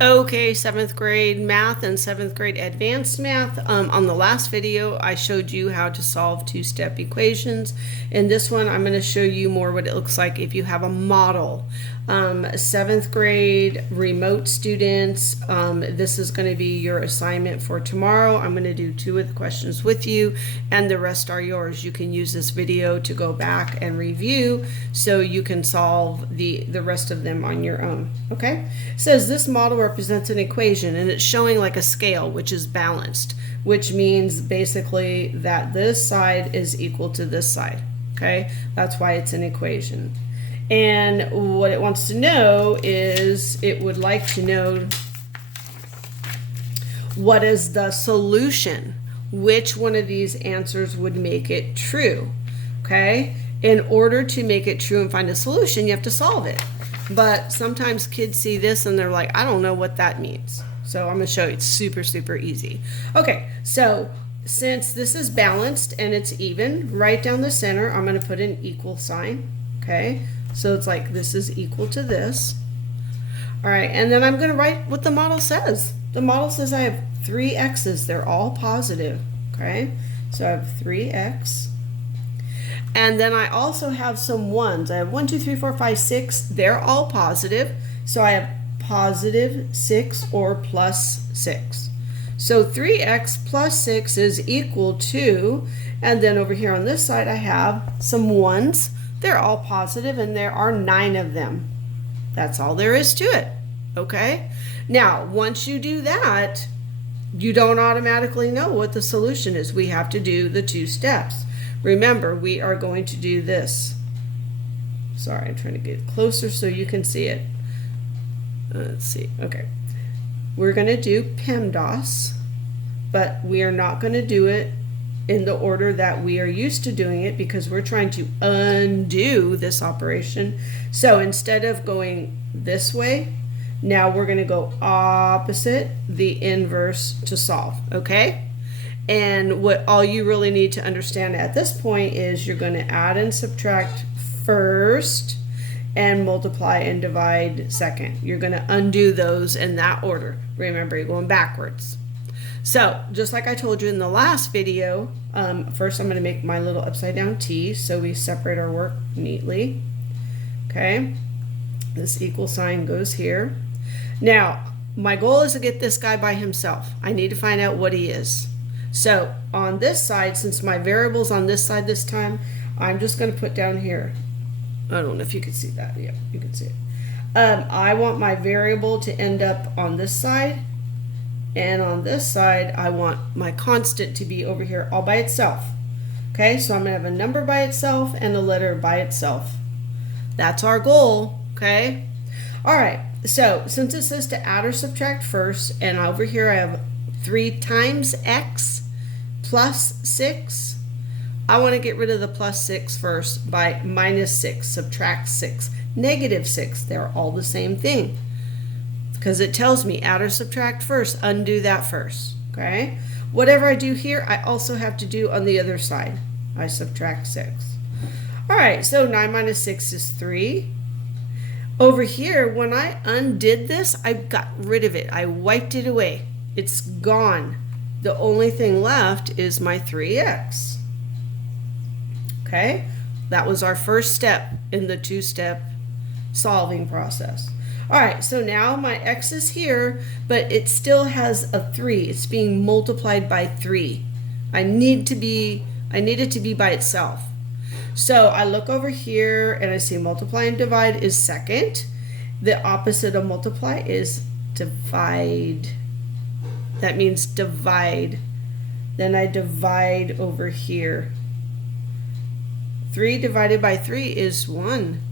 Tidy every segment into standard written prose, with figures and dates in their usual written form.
Okay, seventh grade math and seventh grade advanced math. On the last video, I showed you how to solve two-step equations. In this one, I'm going to show you more what it looks like if you have a model. Seventh grade remote students, this is going to be your assignment for tomorrow. I'm going to do 2 of the questions with you, and the rest are yours. You can use this video to go back and review so you can solve the rest of them on your own. Okay? It says this model represents an equation, and it's showing like a scale which is balanced, which means basically that this side is equal to this side. Okay? That's why it's an equation. And what it wants to know is it would like to know what is the solution. Which one of these answers would make it true? Okay? In order to make it true and find a solution, you have to solve it. But sometimes kids see this and they're like, I don't know what that means. So I'm going to show you. It's super, super easy. Okay, so since this is balanced and it's even, right down the center, I'm going to put an equal sign. Okay? So it's like this is equal to this. All right, and then I'm going to write what the model says. The model says I have 3 x's. They're all positive. Okay, so I have 3x. And then I also have some 1s. I have 1, 2, 3, 4, 5, 6. They're all positive. So I have positive 6 or plus 6. So 3x plus 6 is equal to, and then over here on this side I have some 1s. They're all positive, and there are 9 of them. That's all there is to it. Okay? Now, once you do that, you don't automatically know what the solution is. We have to do the 2 steps. Remember, we are going to do this. Sorry, I'm trying to get closer so you can see it. Let's see. Okay. We're going to do PEMDAS, but we are not going to do it in the order that we are used to doing it because we're trying to undo this operation. So instead of going this way, now we're going to go opposite the inverse to solve, okay? And what all you really need to understand at this point is you're going to add and subtract first and multiply and divide second. You're going to undo those in that order. Remember, you're going backwards. So, just like I told you in the last video, first I'm going to make my little upside down T so we separate our work neatly. Okay, this equal sign goes here. Now, my goal is to get this guy by himself. I need to find out what he is. So, on this side, since my variable's on this side this time, I'm just going to put down here. I don't know if you can see that. Yeah, you can see it. I want my variable to end up on this side. And on this side, I want my constant to be over here all by itself. Okay, so I'm going to have a number by itself and a letter by itself. That's our goal, okay? All right, so since it says to add or subtract first, and over here I have 3 times x plus 6, I want to get rid of the plus 6 first by minus 6, subtract 6, negative 6. They're all the same thing. Because it tells me add or subtract first, undo that first, okay? Whatever I do here, I also have to do on the other side. I subtract 6. All right, so 9 minus 6 is 3. Over here, when I undid this, I got rid of it. I wiped it away. It's gone. The only thing left is my 3x. Okay? That was our first step in the 2-step solving process. All right, so now my x is here, but it still has a 3. It's being multiplied by 3. I need it to be by itself. So I look over here and I see multiply and divide is second. The opposite of multiply is divide. That means divide. Then I divide over here. 3 divided by 3 is 1.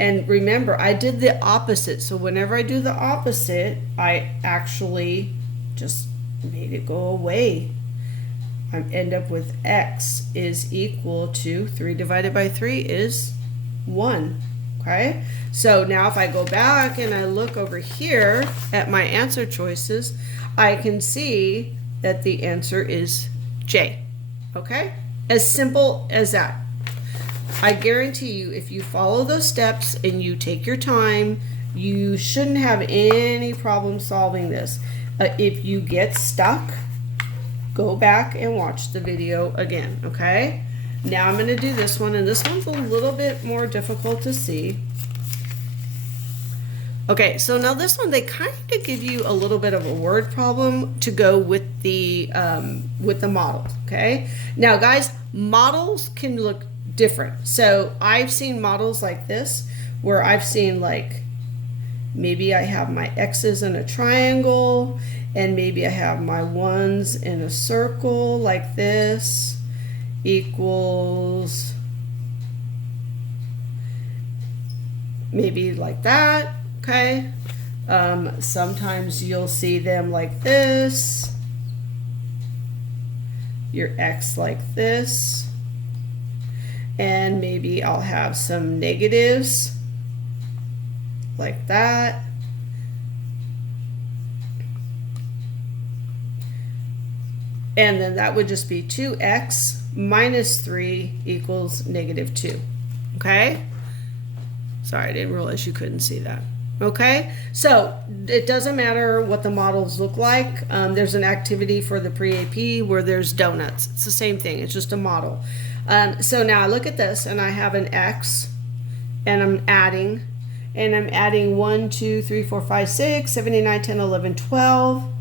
And remember, I did the opposite. So whenever I do the opposite, I actually just made it go away. I end up with x is equal to 3 divided by 3 is 1. Okay? So now if I go back and I look over here at my answer choices, I can see that the answer is J. Okay? As simple as that. I guarantee you, if you follow those steps and you take your time, You shouldn't have any problem solving this. If you get stuck, go back and watch the video again, okay? Now I'm going to do this one, and this one's a little bit more difficult to see. Okay, so now this one, they kind of give you a little bit of a word problem to go with the model, okay? Now, guys, models can look different. So I've seen models like this, where I've seen like, maybe I have my X's in a triangle, and maybe I have my ones in a circle like this, equals, maybe like that. Okay, sometimes you'll see them like this, your X like this, and maybe I'll have some negatives like that. And then that would just be 2x minus 3 equals negative 2. Okay? Sorry, I didn't realize you couldn't see that. Okay, so it doesn't matter what the models look like. There's an activity for the pre-AP where there's donuts. It's the same thing. It's just a model. So now I look at this, and I have an X, and I'm adding 1, 2, 3, 4, 5, 6, 7, 8, 9, 10, 11, 12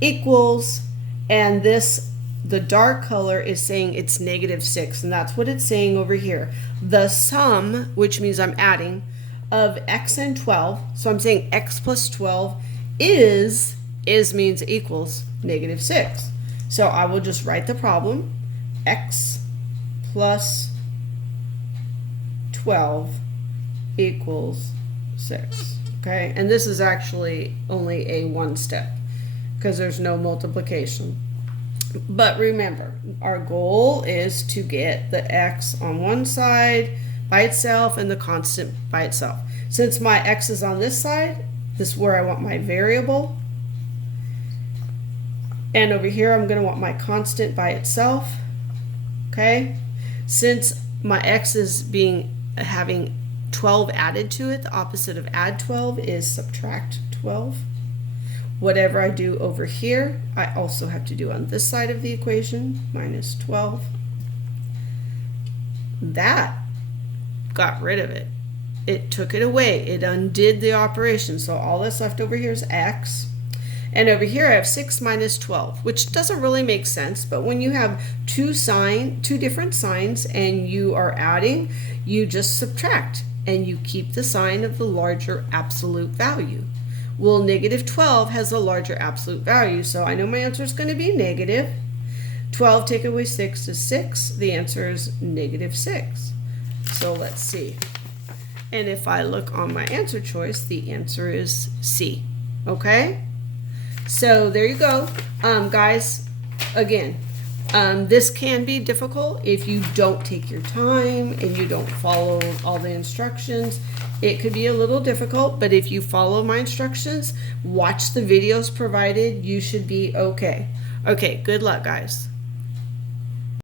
equals, and this, the dark color is saying it's negative 6, and that's what it's saying over here. The sum, which means I'm adding, of x and 12, so I'm saying x plus 12 is means equals negative 6. So I will just write the problem, x plus 12 equals 6. Okay, and this is actually only a one step because there's no multiplication. But remember, our goal is to get the x on one side by itself and the constant by itself. Since my x is on this side, this is where I want my variable. And over here, I'm going to want my constant by itself. Okay? Since my x is having 12 added to it, the opposite of add 12 is subtract 12. Whatever I do over here, I also have to do on this side of the equation, minus 12. That got rid of it. It took it away. It undid the operation. So all that's left over here is x. And over here I have 6 minus 12, which doesn't really make sense. But when you have two different signs and you are adding, you just subtract and you keep the sign of the larger absolute value. Well, negative 12 has a larger absolute value, so I know my answer is going to be negative. 12 take away 6 is 6. The answer is negative 6. So let's see. And if I look on my answer choice, the answer is C. Okay? So there you go. Guys, again, this can be difficult if you don't take your time and you don't follow all the instructions. It could be a little difficult, but if you follow my instructions, watch the videos provided, you should be okay. Okay, good luck, guys.